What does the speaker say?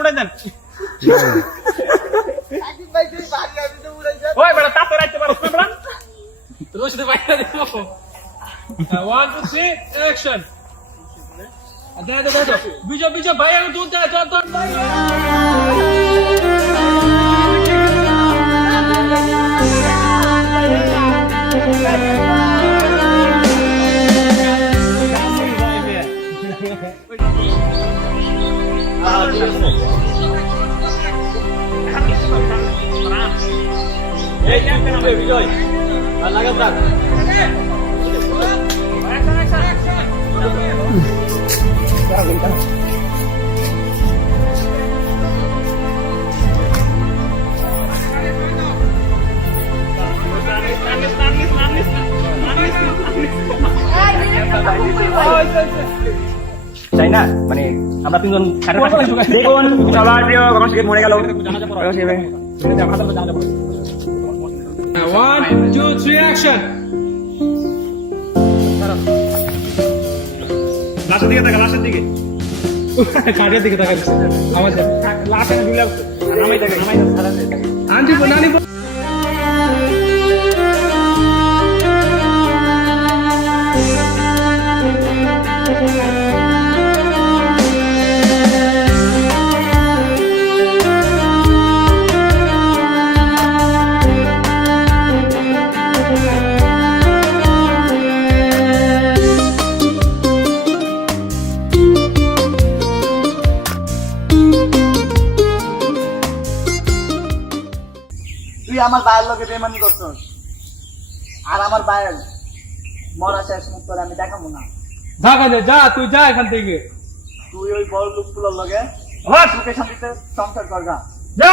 উড়াই দেন ওই বেটা তাতে রাখতে পারছ না বেটা রশিদে বাইরে দিও 1 2 3 অ্যাকশন আচ্ছা বিজয় বিজয় ভাই আমি দুধ দে তো ভাই এই ক্যাপ্টেন হবে বিজয় আর লাগাতার তাই না মানে আমরা তিনজন দেখুন সবার প্রিয় গগন শিখে মরে গেল 1 2 3 অ্যাকশন লাশের দিকে তাকা লাশের দিকে কাটের দিকে তাকা আওয়াজ লাশ এনে দিলে নামাই থাকে আনজি নানি তুই আমার ভাইয়ের লোকে বেমানি করছস আর আমার ভাইয়ের মরা শেষ মুখ করে আমি দেখাবো না ঢাকা দে যা তুই যা এখান থেকে তুই ওই বড় লোকগুলোর লগে সুখে শান্তিতে সংসার করগা যা